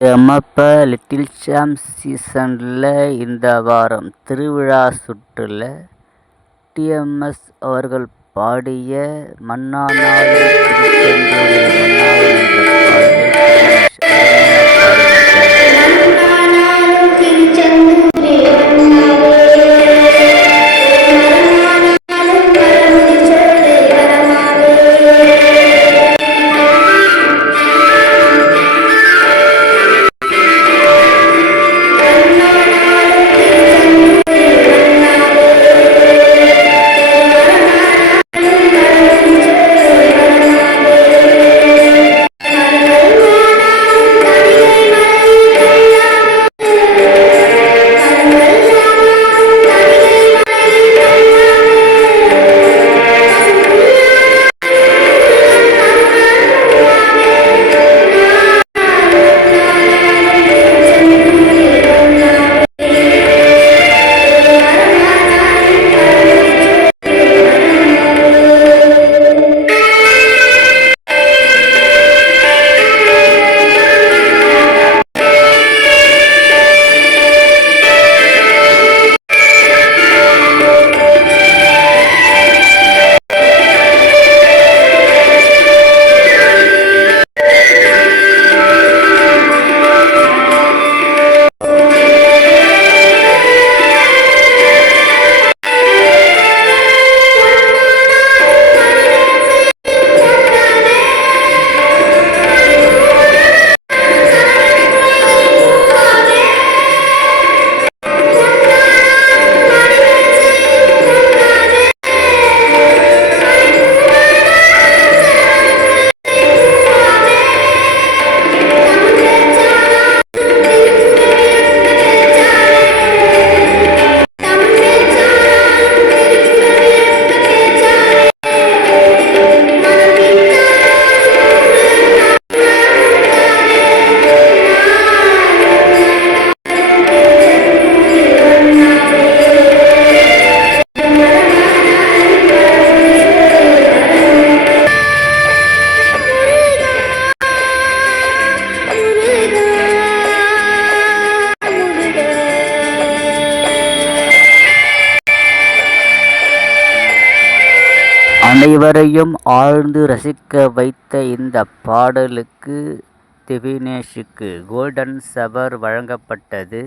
எமப்ப little சாம்ப்ஸ் சீசனில் இந்த வாரம் திருவிழா சுற்றில் டிஎம்எஸ் அவர்கள் பாடிய மன்னா அனைவரையும் ஆழ்ந்து ரசிக்க வைத்த இந்த பாடலுக்கு திவினேஷுக்கு கோல்டன் ஷவர் வழங்கப்பட்டது.